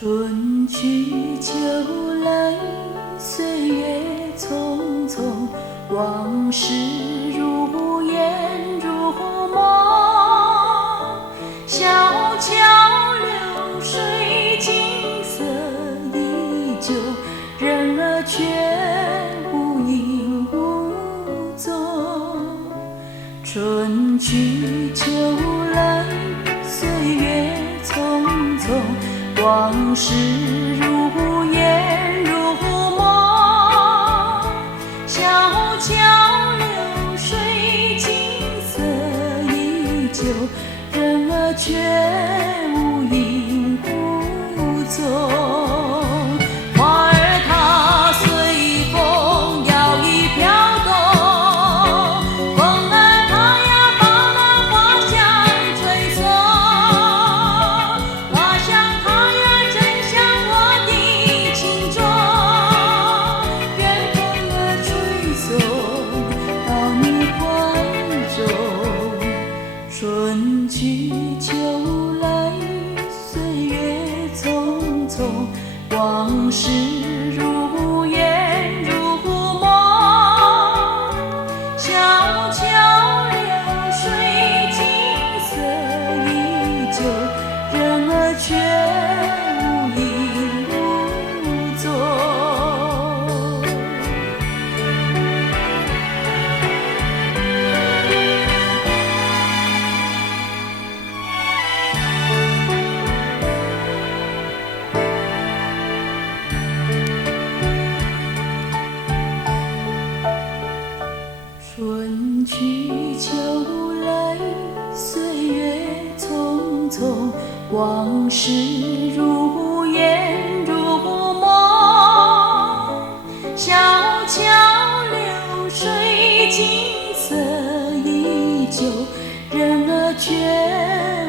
春去秋来，岁月匆匆，往事如烟如梦。小桥流水，景色依旧，人儿却无影无踪。春去秋来，岁月匆匆，往事如烟如梦。小桥流水，景色依旧，人儿却无影无踪。花儿它随风摇曳飘动，风儿它呀把那花香吹送，花香它呀正像我的情衷，愿风儿吹送到你怀中。春去秋来，岁月匆匆，往事如烟如梦。小桥流水，景色依旧，人儿却无影无踪。春去秋来，岁月匆匆，往事如烟如梦。小桥流水，景色依旧，人儿却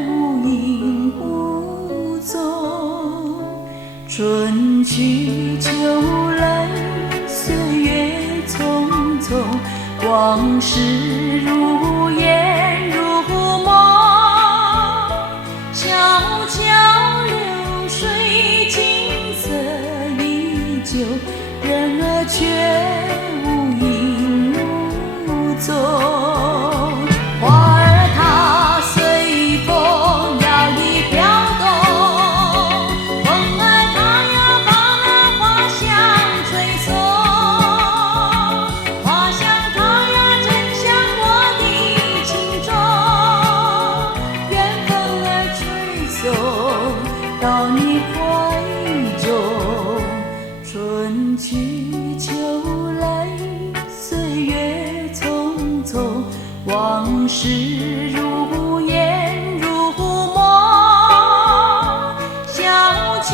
无影无踪。春去秋来，岁月匆匆，往事如烟如梦。小桥流水，景色依旧，人儿却无影无踪。花儿它随风摇曳飘动，风儿它呀把那花香吹送，花香它呀正像我的情衷，愿风儿吹送到你怀中。春去秋来，岁月匆匆，往事如烟如梦。小桥